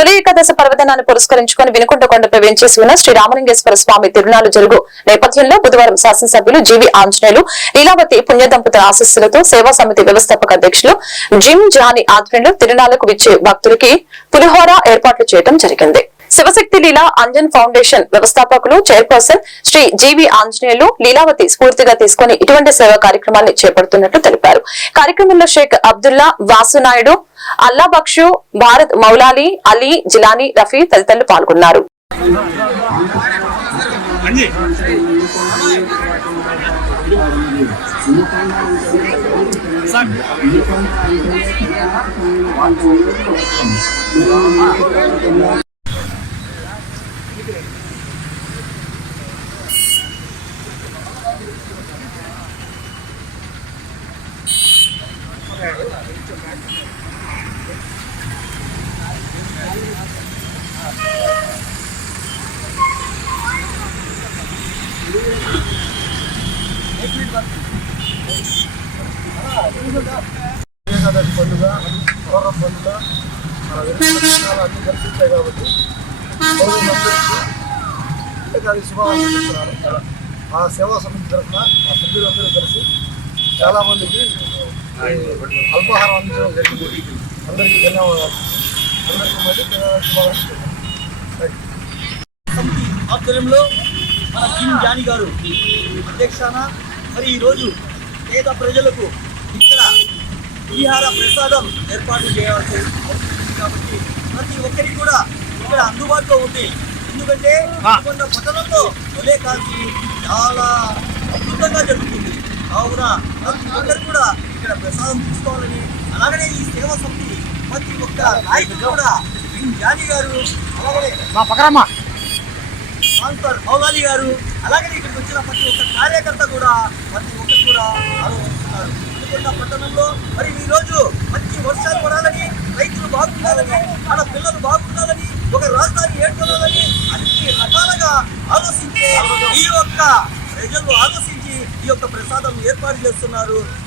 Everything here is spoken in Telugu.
తొలి ఏకాదశ పర్వదినాన్ని పురస్కరించుకుని వినుకొండ కొండపై వెంచేసి ఉన్న శ్రీ రామలింగేశ్వర స్వామి తిరునాలు జరుగు నేపథ్యంలో బుధవారం శాసనసభ్యులు జీవి ఆంజనేయులు లీలావతి పుణ్య దంపతుల ఆశస్సులతో సేవా సమితి వ్యవస్థాపక అధ్యక్షులు జిమ్ జాని ఆధ్వర్యంలో తిరునాలకు విచ్చే భక్తులకి పులిహోర ఏర్పాట్లు చేయడం జరిగింది. శివశక్తి లీలా అంజన్ ఫౌండేషన్ వ్యవస్థాపకులు chairperson Shri G V Anjaneyulu Leelavathi స్ఫూర్తిగా తీసుకుని ఇటువంటి సేవా కార్యక్రమాన్ని చేపడుతున్నట్లు తెలిపారు. కార్యక్రమంలో షేక్ అబ్దుల్లా వాసునాయుడు అల్లాబక్షు భారత్ మౌలాలి అలీ జిలానీ రఫీ తదితరులు పాల్గొన్నారు. ఏకాదశి పండుగ పౌర్ణం పండుగ అన్ని కనిపించాయి కాబట్టి ఏకాదశి చెప్తున్నారు ఆ సేవా సమితి తరఫున సభ్యులందరూ కలిసి చాలామందికి అల్పాహారం అందించడం జరిగింది. అందరికీ ధన్యవాదాలు. అందరికీ మళ్ళీ ఆధ్వర్యంలో మన కిమ్ జానీ గారు అధ్యక్షాన మరి ఈరోజు పేద ప్రజలకు ఇక్కడ పులిహార ప్రసాదం ఏర్పాటు చేయాల్సి అవుతుంది కాబట్టి ప్రతి ఒక్కరికి కూడా ఇక్కడ అందుబాటులో ఉంది. ఎందుకంటే కొంత పట్టణంలో తొలే కాల్చి చాలా అద్భుతంగా జరుగుతుంది. కావున ప్రతి ఒక్కరు కూడా ఇక్కడ ప్రసాదం తీసుకోవాలని అలాగనే ఈ సేవా సమితి ప్రతి ఒక్క నాయకుడు కూడా జానీ గారు అలాగనే మా పక్కరమ్మా ఆన్సర్ మౌలాలి గారు అలాగే ఇక్కడికి వచ్చిన ప్రతి ఒక్క కార్యకర్త కూడా ప్రతి ఒక్కరు కూడా ఆలోచిస్తున్నారు అనుకున్న పట్టణంలో మరి ఈ రోజు మంచి వర్షాలు పడాలని రైతులు బాగుండాలని మన పిల్లలు బాగుండాలని ఒక రాజధాని ఏర్పడాలని అన్ని రకాలుగా ఆలోచించి ఈ యొక్క ప్రజలు ఆలోచించి ఈ యొక్క ప్రసాదం ఏర్పాటు చేస్తున్నారు.